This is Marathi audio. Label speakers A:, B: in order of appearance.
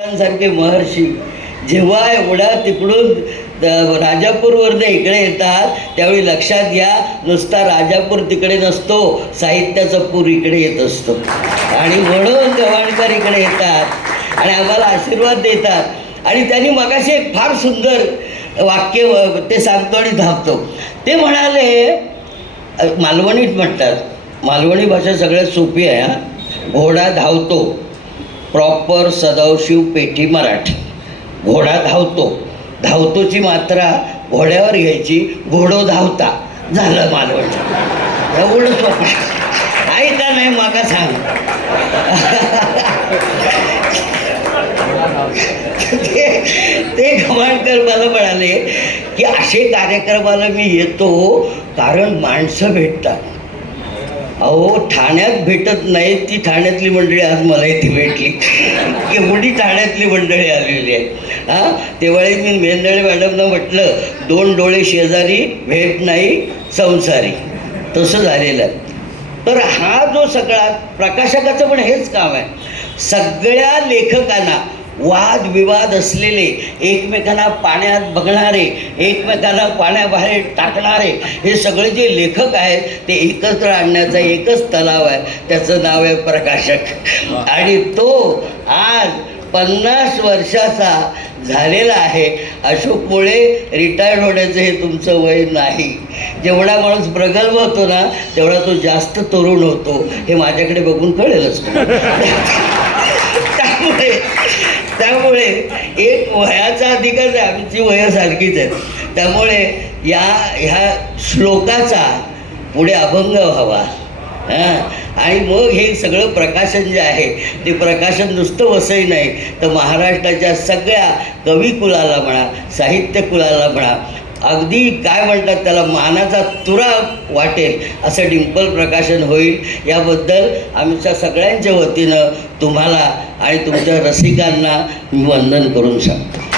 A: सारखे महर्षी जेव्हा एवढा तिकडून द- राजापूरवरनं इकडे येतात त्यावेळी लक्षात घ्या नुसता राजापूर तिकडे नसतो साहित्याचा पूर इकडे येत असतो. आणि म्हणून गव्हाणकर इकडे येतात आणि आम्हाला आशीर्वाद देतात. आणि त्यांनी मगाशी एक फार सुंदर वाक्य ते सांगतो आणि धावतो ते म्हणाले मालवणीत म्हणतात. मालवणी भाषा सगळ्यात सोपी आहे हा. घोडा धावतो. प्रॉपर सदावशिव पेठी मराठी. घोडा धावतो. धावतोची मात्रा घोड्यावर घ्यायची घोडो धावता. झालं मालवण. एवढं स्वप्न आहे का नाही मागा सांग? ते घमाणकर मला म्हणाले की असे कार्यक्रमाला मी येतो कारण माणसं भेटतात. अहो ठाण्यात भेटत नाही ती ठाण्यातली मंडळी आज मला इथे भेटली. एवढी ठाण्यातली मंडळी आलेली आहे. हां? तेव्हाही मी मेंदळे मॅडमनं म्हटलं दोन डोळे शेजारी भेट नाही संसारी. तसं झालेलं आहे. तर हा जो सगळा प्रकाशकाचं पण हेच काम आहे. सगळ्या लेखकांना वादविवाद असलेले एकमेकांना पाण्यात बघणारे एकमेकांना पाण्याबाहेर टाकणारे हे सगळे जे लेखक आहेत ते एकत्र आणण्याचा एकच तलाव आहे. त्याचं नाव आहे प्रकाशक. आणि तो आज पन्नास वर्षाचा झालेला आहे. अशोकमुळे रिटायर्ड होण्याचं हे तुमचं वय नाही. जेवढा माणूस प्रगल्भ होतो ना तेवढा तो जास्त तरुण होतो. हे माझ्याकडे बघून कळेलच त्यामुळे एक वयाचा अधिकार आहे आमची वय सारखीच आहे. त्यामुळे या ह्या श्लोकाचा पुढे अभंग व्हावा. आणि मग हे सगळं प्रकाशन जे आहे ते प्रकाशन नुसतं वसई नाही. तर महाराष्ट्राच्या सगळ्या कविकुलाला म्हणा साहित्य कुलाला म्हणा अगदी काय म्हणतात त्याला मानाचा तुरा वाटेल असं डिंपल प्रकाशन होईल. याबद्दल आमच्या सगळ्यांच्या वतीनं तुम्हाला आणि तुमच्या रसिकांना मी वंदन करून सांगतो.